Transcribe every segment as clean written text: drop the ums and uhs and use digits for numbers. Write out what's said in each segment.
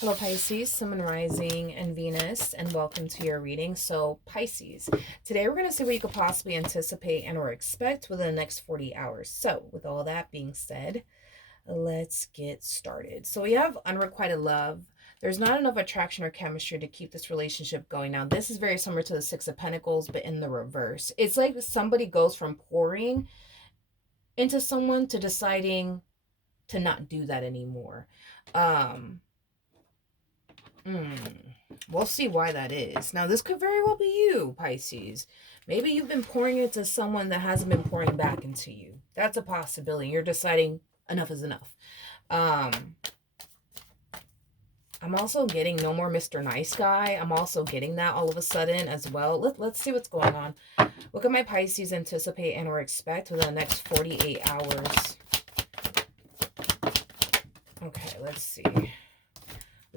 Hello, Pisces, Sun, Moon, Rising, and Venus, and welcome to your reading. So, Pisces, today we're going to see what you could possibly anticipate and or expect within the next 40 hours. So, with all that being said, let's get started. So, we have unrequited love. There's not enough attraction or chemistry to keep this relationship going. Now, this is very similar to the Six of Pentacles, but in the reverse. It's like somebody goes from pouring into someone to deciding to not do that anymore. Um, We'll see why that is. Now, this could very well be you, Pisces. Maybe you've been pouring into someone that hasn't been pouring back into you. That's a possibility. You're deciding enough is enough. Um, I'm also getting no more Mr. Nice Guy. I'm also getting that all of a sudden as well. Let's see what's going on. What can my Pisces anticipate and or expect within the next 48 hours? Okay, let's see.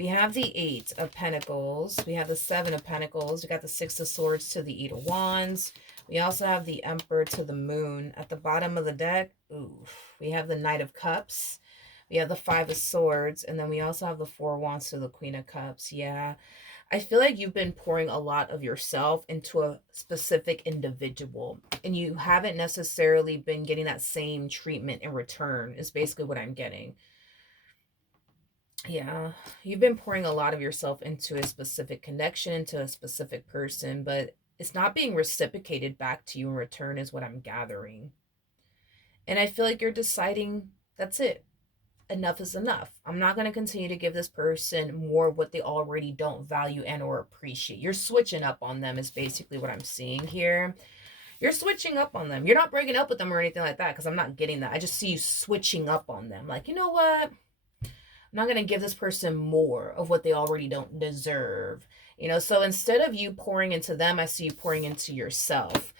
We have the Eight of Pentacles. We have the Seven of Pentacles. We got the Six of Swords to the Eight of Wands. We also have the Emperor to the Moon. At the bottom of the deck, we have the Knight of Cups. We have the Five of Swords. And then we also have the Four of Wands to the Queen of Cups. Yeah. I feel like you've been pouring a lot of yourself into a specific individual. And you haven't necessarily been getting that same treatment in return, is basically what I'm getting. Yeah, you've been pouring a lot of yourself into a specific connection, into a specific person, but it's not being reciprocated back to you in return, is what I'm gathering. And I feel like you're deciding that's it. Enough is enough. I'm not going to continue to give this person more of what they already don't value and or appreciate. You're switching up on them is basically what I'm seeing here. You're switching up on them. You're not breaking up with them or anything like that because I'm not getting that. I just see you switching up on them. Like, you know what? I'm not going to give this person more of what they already don't deserve. So instead of you pouring into them, I see you pouring into yourself,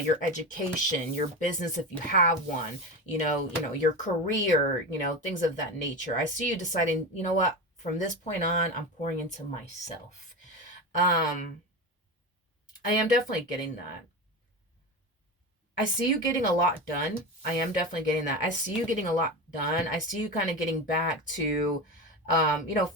your education, your business if you have one, your career, things of that nature. I see you deciding, you know what, from this point on, I'm pouring into myself. I am definitely getting that. I see you getting a lot done. I am definitely getting that. I see you getting a lot done. I see you kind of getting back to,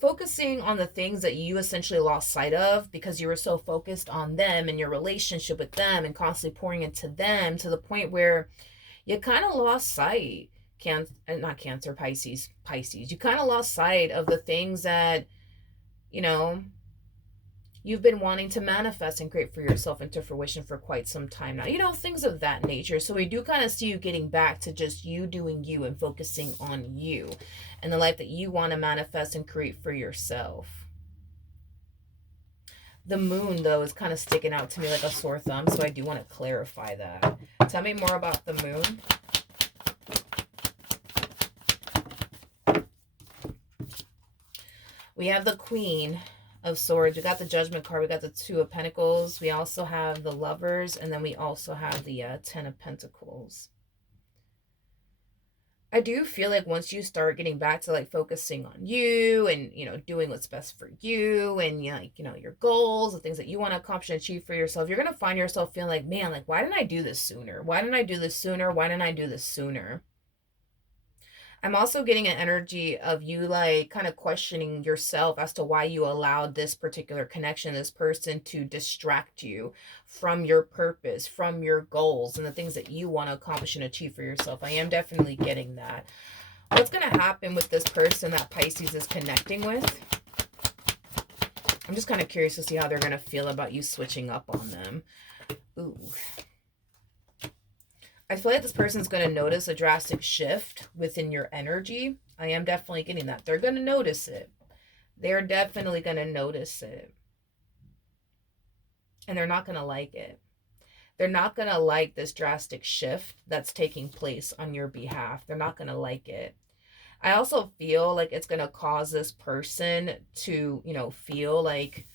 focusing on the things that you essentially lost sight of because you were so focused on them and your relationship with them and constantly pouring into them to the point where you kind of lost sight. Not Cancer, Pisces. You kind of lost sight of the things that, you know, you've been wanting to manifest and create for yourself into fruition for quite some time now. Things of that nature. So we do kind of see you getting back to just you doing you and focusing on you and the life that you want to manifest and create for yourself. The moon, though, is kind of sticking out to me like a sore thumb, so I do want to clarify that. Tell me more about the moon. We have the Queen of Swords. We got the Judgment card. We got the Two of Pentacles. We also have the Lovers. And then we also have the Ten of Pentacles. I do feel like once you start getting back to like focusing on you and, doing what's best for you and, your goals, the things that you want to accomplish and achieve for yourself, you're going to find yourself feeling like, man, like, why didn't I do this sooner? Why didn't I do this sooner? Why didn't I do this sooner? I'm also getting an energy of you like kind of questioning yourself as to why you allowed this particular connection, this person to distract you from your purpose, from your goals, and the things that you want to accomplish and achieve for yourself. I am definitely getting that. What's going to happen with this person that Pisces is connecting with? I'm just kind of curious to see how they're going to feel about you switching up on them. Ooh. I feel like this person's going to notice a drastic shift within your energy. I am definitely getting that. They're going to notice it. They're definitely going to notice it. And they're not going to like it. They're not going to like this drastic shift that's taking place on your behalf. They're not going to like it. I also feel like it's going to cause this person to, feel like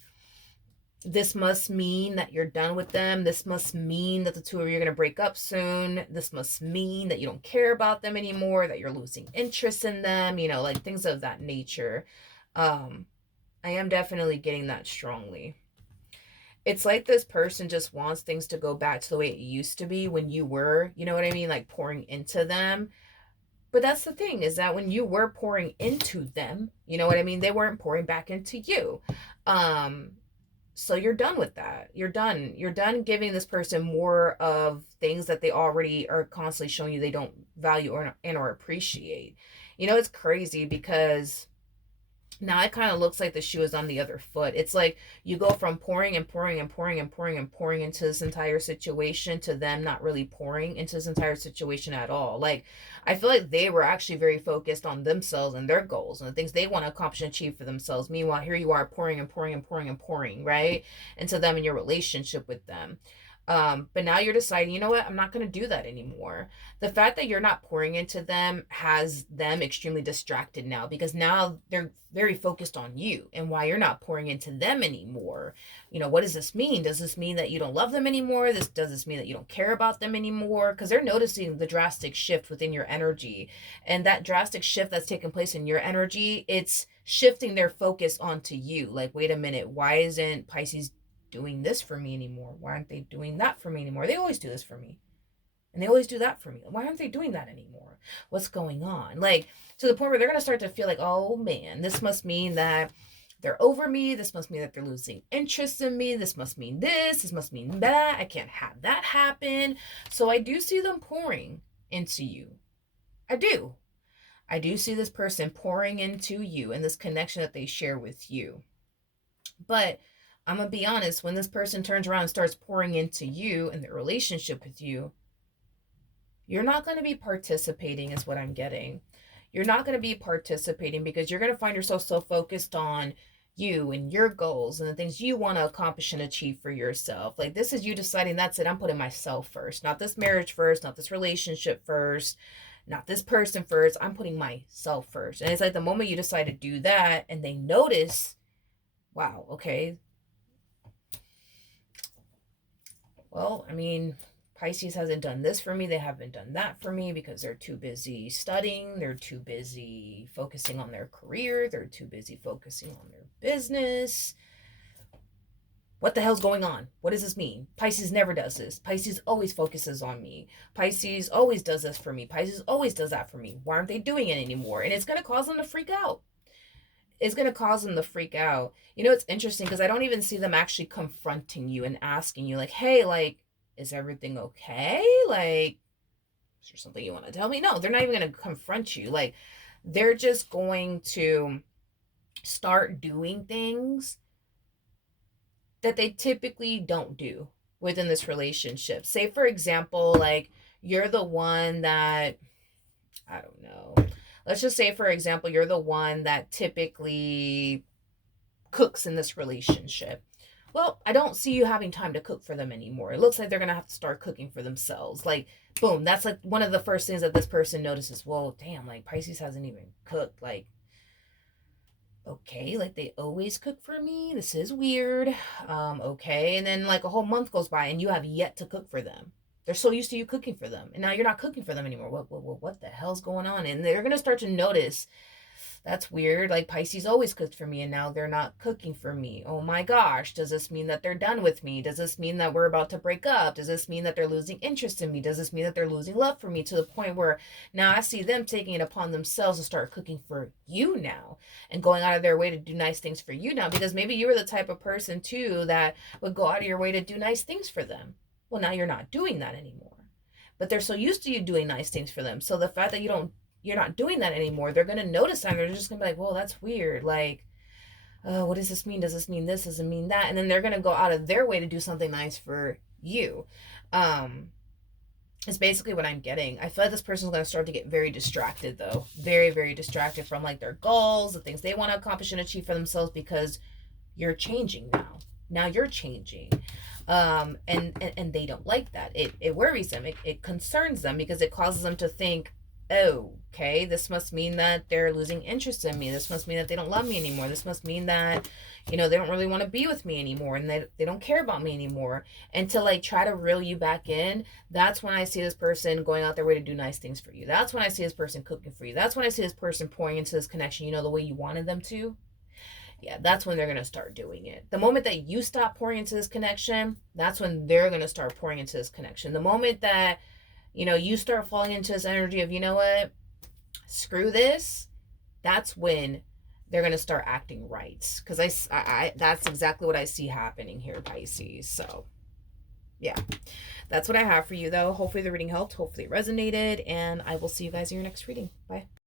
this must mean that you're done with them. This must mean that the two of you are going to break up soon. This must mean that you don't care about them anymore, that you're losing interest in them, like things of that nature. I am definitely getting that strongly. It's like this person just wants things to go back to the way it used to be when you were, you know what I mean, like pouring into them. But that's the thing, is that when you were pouring into them, you know what I mean? They weren't pouring back into you. Um, so you're done with that. You're done. You're done giving this person more of things that they already are constantly showing you they don't value or appreciate. You know, it's crazy because now it kind of looks like the shoe is on the other foot. It's like you go from pouring and pouring and pouring and pouring and pouring into this entire situation to them not really pouring into this entire situation at all. Like, I feel like they were actually very focused on themselves and their goals and the things they want to accomplish and achieve for themselves. Meanwhile, here you are pouring and pouring and pouring and pouring, right? Into them and your relationship with them. But now you're deciding, you know what, I'm not going to do that anymore. The fact that you're not pouring into them has them extremely distracted now, because now they're very focused on you and why you're not pouring into them anymore. You know, what does this mean? Does this mean that you don't love them anymore? Does this mean that you don't care about them anymore? Because they're noticing the drastic shift within your energy, and that drastic shift that's taking place in your energy, it's shifting their focus onto you. Like, wait a minute, why isn't Pisces doing this for me anymore? Why aren't they doing that for me anymore? They always do this for me. And they always do that for me. Why aren't they doing that anymore? What's going on? Like, to the point where they're going to start to feel like, oh man, this must mean that they're over me. This must mean that they're losing interest in me. This must mean this. This must mean that. I can't have that happen. So I do see them pouring into you. I do. I do see this person pouring into you and this connection that they share with you. But I'm going to be honest, when this person turns around and starts pouring into you and their relationship with you, you're not going to be participating, is what I'm getting. You're not going to be participating because you're going to find yourself so focused on you and your goals and the things you want to accomplish and achieve for yourself. Like, this is you deciding, that's it, I'm putting myself first, not this marriage first, not this relationship first, not this person first. I'm putting myself first. And it's like the moment you decide to do that and they notice, wow, okay, well, I mean, Pisces hasn't done this for me. They haven't done that for me because they're too busy studying. They're too busy focusing on their career. They're too busy focusing on their business. What the hell's going on? What does this mean? Pisces never does this. Pisces always focuses on me. Pisces always does this for me. Pisces always does that for me. Why aren't they doing it anymore? And it's going to cause them to freak out. It's going to cause them to freak out. You know, it's interesting because I don't even see them actually confronting you and asking you, like, hey, like, is everything okay? Like, is there something you want to tell me? No, they're not even going to confront you. Like, they're just going to start doing things that they typically don't do within this relationship. Say, for example, like, you're the one that, I don't know, let's just say, for example, you're the one that typically cooks in this relationship. Well, I don't see you having time to cook for them anymore. It looks like they're going to have to start cooking for themselves. Like, boom, that's like one of the first things that this person notices. Whoa, damn, like, Pisces hasn't even cooked. Like, okay, like, they always cook for me. This is weird. Okay. And then, like, a whole month goes by and you have yet to cook for them. They're so used to you cooking for them. And now you're not cooking for them anymore. What the hell's going on? And they're going to start to notice, that's weird. Like, Pisces always cooked for me and now they're not cooking for me. Oh my gosh. Does this mean that they're done with me? Does this mean that we're about to break up? Does this mean that they're losing interest in me? Does this mean that they're losing love for me, to the point where now I see them taking it upon themselves to start cooking for you now and going out of their way to do nice things for you now? Because maybe you were the type of person too that would go out of your way to do nice things for them. Well, now you're not doing that anymore. But they're so used to you doing nice things for them. So the fact that you're not doing that anymore, they're going to notice that. And they're just going to be like, whoa, that's weird. Like, what does this mean? Does this mean this? Does it mean that? And then they're going to go out of their way to do something nice for you. It's basically what I'm getting. I feel like this person's going to start to get very distracted, though. Very, very distracted from, like, their goals, the things they want to accomplish and achieve for themselves, because you're changing now. Now you're changing. And they don't like that. It worries them. It concerns them because it causes them to think, oh, okay, this must mean that they're losing interest in me. This must mean that they don't love me anymore. This must mean that, they don't really want to be with me anymore, and they don't care about me anymore. And to, like, try to reel you back in, that's when I see this person going out their way to do nice things for you. That's when I see this person cooking for you. That's when I see this person pouring into this connection, the way you wanted them to. Yeah, that's when they're going to start doing it. The moment that you stop pouring into this connection, that's when they're going to start pouring into this connection. The moment that, you start falling into this energy of, you know what, screw this, that's when they're going to start acting right. Because that's exactly what I see happening here, Pisces. So, yeah, that's what I have for you, though. Hopefully, the reading helped. Hopefully, it resonated. And I will see you guys in your next reading. Bye.